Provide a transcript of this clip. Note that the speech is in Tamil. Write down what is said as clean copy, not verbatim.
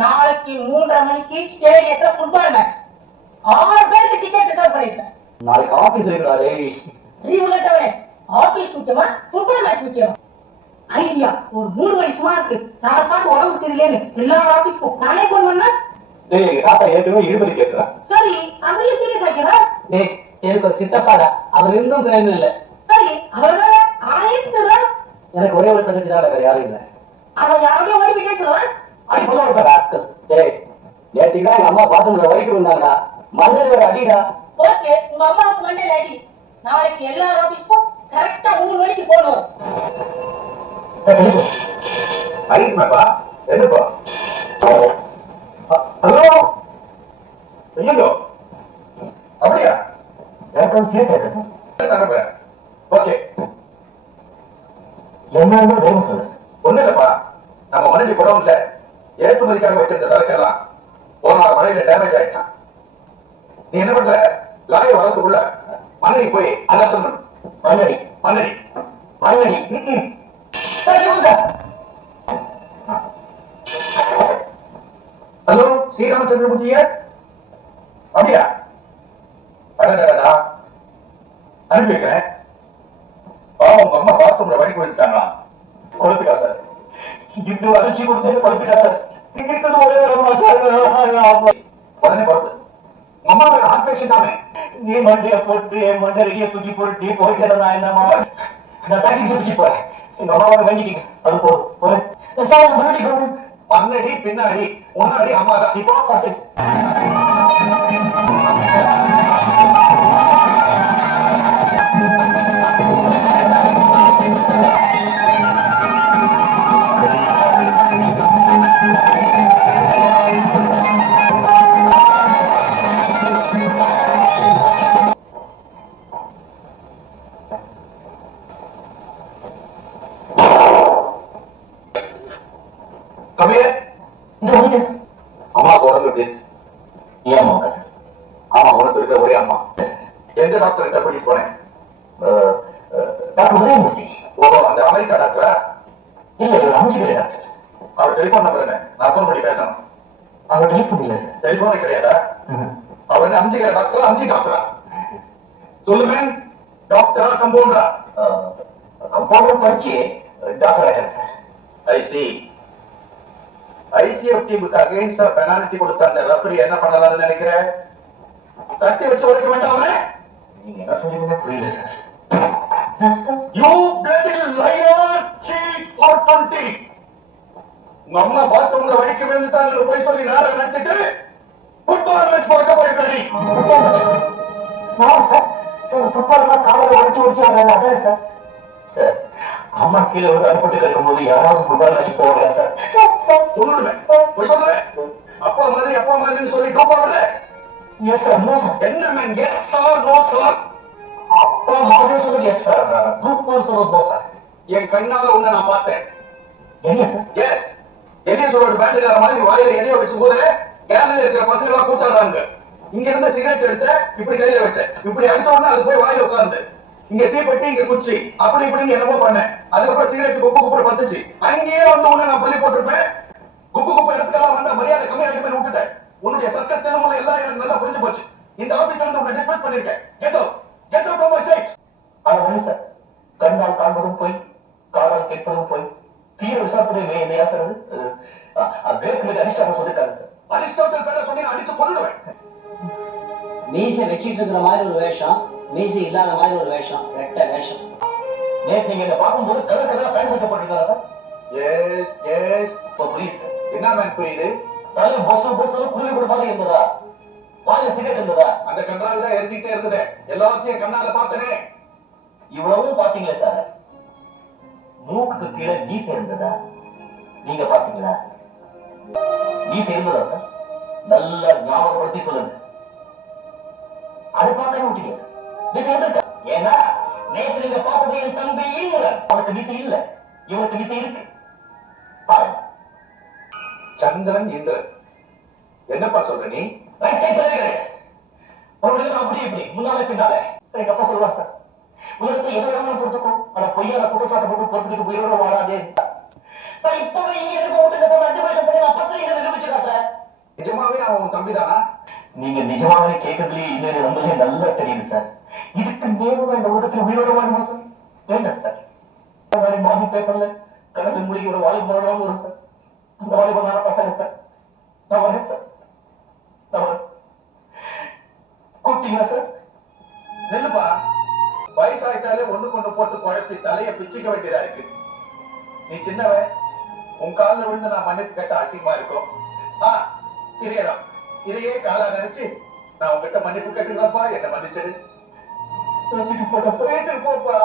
நாளைக்கு 3:30 மணிக்கு ஸ்டேடியத்துல ஃபுட்பால் மேட்ச். 6 பேருக்கு டிக்கெட் ரிசர்வ் பண்ணிருக்கேன். நாளைக்கு ஆபீஸ் இருக்கிறாரே. லீவு கேட்டவனே, ஆபீஸ் முக்கியமா ஃபுட்பால் மேட்ச் முக்கியமா? ஐடியா ஒரு 3 மணி சும்மா இருக்கு. நாளைக்கு உடம்பு சரியில்லைன்னு எல்லா ஆபீஸ்க்கும் நானே போன் பண்ணா. டேய் தாத்தா ஏற்கனவே 20 கேட்கறான். சரி அவரே சீரியஸ் ஆகிறா. டேய் எனக்கு ஒரு சித்தப்பாடா, அவர் இருந்தும் பிரயோஜனம் இல்லை. சரி அவர்தான் ஆயிரத்துறா. எனக்கு ஒரே ஒரு தங்கச்சி தான், வேற யாரும் இல்லை. அவன் யாரையோ ஓடி போயிட்டே சொல்லுவான். அடிப்பதான் இருப்பாரு ஆஸ்கர். டேய் நேற்றுக்கு எங்க அம்மா பாத்ரூம்ல வரைக்கும் இருந்தாங்கடா, மறுபடியும் ஒரு அடிடா. ஓகே உங்க அம்மாவுக்கு மண்டையில அடி. நாளைக்கு எல்லா ஆபீஸ்க்கும் கரெக்டா 3 மணிக்கு போகணும். ஐயப்பா என்னப்பா? ஹலோ ஐயோ அப்படியா? எனக்கு சீரியஸ். ஓகே என்ன வேணும் சொல்லு. ஒண்ணு இல்லப்பா, நம்ம மனைவி குடவுல ஏற்றுமதிக்காக வச்சிருந்த சரக்கெல்லாம் போன மழையில டேமேஜ் ஆயிடுச்சான். நீ என்ன பண்ற? லாரி வளர்த்துக்குள்ள மனைவி போய் அனர்த்தம் மண்ணடி மண்ணடி மண்ணடி. ஹலோ ஸ்ரீராமச்சந்திரமூர்த்தியா? அப்படியா? அடடா அனுப்பி வைக்கிறேன். பாவம் அம்மா பாத்ரூம்ல வழி கொடுத்துட்டாங்களா? கொடுத்துட்டா சார். இன்னும் அரிசி கொடுத்து கொடுத்துட்டா சார். உடனே பொறுப்பு அம்மாவை ஹார்ட் பேஷண்ட் தானே. நீ மண்டிய போட்டு என் மண்டடிய தூக்கி போட்டு போய்க்கிறதா என்னமா? நான் டாக்ஸி தூக்கி போறேன். எங்க அம்மாவோட வண்டிக்கு அது போதும். மண்ணடி பின்னாடி முன்னாடி அம்மா தான். இப்போ பார்த்து அம்மா உடம்புக்கு ஏன் ஆமா உனக்கு இருக்கிற ஒரே அம்மா. எந்த டாக்டர் கிட்ட கூட்டிட்டு போனேன்? டாக்டர் உதயமூர்த்தி. ஓ அந்த அமெரிக்கா டாக்டரா? இல்ல அமைச்சிக்கிற டாக்டர். அவர் டெலிபோன் நம்பர் என்ன? நான் போன் பண்ணி பேசணும். அவர் டெலிபோன் இல்லை சார். டெலிபோனே கிடையாதா? அவர் அமைச்சிக்கிற டாக்டரா அம்ஜி டாக்டரா? சொல்லுங்க டாக்டரா கம்பவுண்டரா? கம்பவுண்டர் படிச்சு டாக்டர் ஆகிறேன் சார். ஐ சி. ஐசிஎஃப் டீமுக்கு அகைன்ஸ்டா பெனால்டி கொடுத்த அந்த ரெஃபரி என்ன பண்ணலாம்னு நினைக்கிறேன்? தட்டி வச்சு உடைக்க வேண்டாம். நீங்க என்ன சொல்றீங்க புரியல sir. You bloody liar, cheat for 20. உங்க அம்மா பாத்ரூம்ல வழிக்க விழுந்துட்டாங்க போய் சொல்லி நேரம் நினைச்சிட்டு ஃபுட்பால் மேட்ச் பார்க்க போயிருக்கீங்க. நான் சார் ஃபுட்பால் காலையில உடைச்சு வராங்க. அதான் சார். சார் அம்மா கீழே வந்து அனுப்பிட்டு இருக்கும்போது யாராவது ஃபுட்பால் மேட்ச் போகலையா சார்? சொல்லுவேன் அப்பா மாதிரி சொல்லி கோப்பாடல. Yes sir no sir. என்ன man yes sir no sir? அப்பா மாதிரி சொல்லுங்க எஸ் சார். ஃபுட்பால் சொல்லுங்க நோ சார். என் கண்ணால உன்னை நான் பார்த்தேன். என்ன சார்? எஸ் எண்ணெய் சொல்ற பேண்டுக்கார மாதிரி வாயில எண்ணெய் வச்சு போது கேரளில் இருக்கிற பசங்க எல்லாம் கூட்டாடுறாங்க. இங்க இருந்து சிகரெட் எடுத்து இப்படி கையில வச்சேன். இப்படி அடிச்ச உடனே அது போய் வாயில உட்கார்ந்து இங்க தீப்பெட்டி இங்க குச்சி அப்படி இப்படின்னு என்னமோ பண்ணேன். அதுக்கப்புறம் சிகரெட் குப்பு பத்துச்சு. அங்கேயே வந்து உன்னை நான் பள்ளி போட்டிருப்பேன். குப்பு இடத்துக்கெல்லாம் வந்த மரியாதை கம்மியாகி போய் விட்டுட்டேன். உன்னுடைய சர்க்கஸ் தினமும் எல்லாம் எனக்கு நல்லா புரிஞ்சு போச்சு. இந்த ஆபீஸ்ல இருந்து உன்னை டிஸ்மிஸ் பண்ணிருக்கேன். Get out of my sight. ஆனா சார் கண்ணால் காண்பதும் போய் காதால் கேட்பதும் போய் தீர விசாரப்பதை மேயாசறது வேர்க்கு அரிஷ்டாமல் சொல்லிட்டாங்க சார். அரிஸ்டாட்டில் பேர சொன்னி அடித்து கொண்டுடுவேன். மீசை வச்சிட்டு இருக்கிற மாதிரி ஒரு வேஷம், மீசை இல்லாத மாதிரி ஒரு வேஷம், ரெட்ட வேஷம். நேற்று நீங்க இதை பார்க்கும்போது கலர் பேண்ட் சட்டை போட்டிருக்காங்க சார். எஸ் புரியுது சார். என்ன மேன் புரியுது? தலையில பொசு குருவி கூட மாதிரி இருந்ததா? வாயில சிகரெட் இருந்ததா? அந்த கண்ணால தான் எரிஞ்சிட்டே இருந்தது. எல்லாத்தையும் கண்ணால பார்த்தனே. இவ்வளவும் பாத்தீங்களே சார். மூக்குக்கு கீழே மீசை இருந்ததா? நீங்க பாத்தீங்களா? மீசை இருந்ததா சார்? நல்லா ஞாபகப்படுத்தி சொல்லுங்க. அதை பார்க்கவே விட்டீங்க சார். மீசை இருந்திருக்கா? ஏன்னா நேற்று நீங்க பார்த்தது என் தம்பி ஈமுடன். அவனுக்கு மீசை இல்ல, இவனுக்கு மீசை இருக்கு. பாருங்க. சந்திரன் இந்திரன் என்னப்பா சொல்ற நீ? அப்படி இப்படி முன்னாலே பின்னால எங்க அப்பா சொல்லுவா சார். உலகத்தை எது வேணாலும் பொறுத்துக்கும். ஆனா பொய்யான குற்றச்சாட்டை போட்டு பொறுத்துக்கிட்டு உயிரோட வாழாதே. இப்பவே இங்க இருக்க விட்டு 5 வருஷம் பண்ணி நான் 10 நிரூபிச்சு காட்டுறேன். உன் தம்பிதானா? நீங்க நிஜமாவே கேட்கறதுலயே இல்லைன்னு நம்மளே நல்லா தெரியுது சார். இதுக்கு நேரமா இந்த உலகத்துல உயிரோட வாழுமா சார்? வேண்டாம் சார். மாதி பேப்பர்ல கடவுள் மொழியோட வாழ்க்கை வரணும் வரும் சார். அந்த வாழ்க்கை நான் பசங்க சார். நான் வரேன் சார். நான் வரேன். கூப்பிட்டீங்களா சார்? நெல்லுப்பா, வயசாயிட்டாலே ஒண்ணு கொண்டு போட்டு குழப்பி தலைய பிச்சுக்க வேண்டியதா இருக்கு. நீ சின்னவன், உன் காலில் விழுந்து நான் மன்னிப்பு கேட்ட அசிங்கமா இருக்கும். இதேதான், இதையே காலா நினைச்சு நான் உங்ககிட்ட மன்னிப்பு கேட்டுக்கிறப்பா, என்ன மன்னிச்சிடு. போப்பா.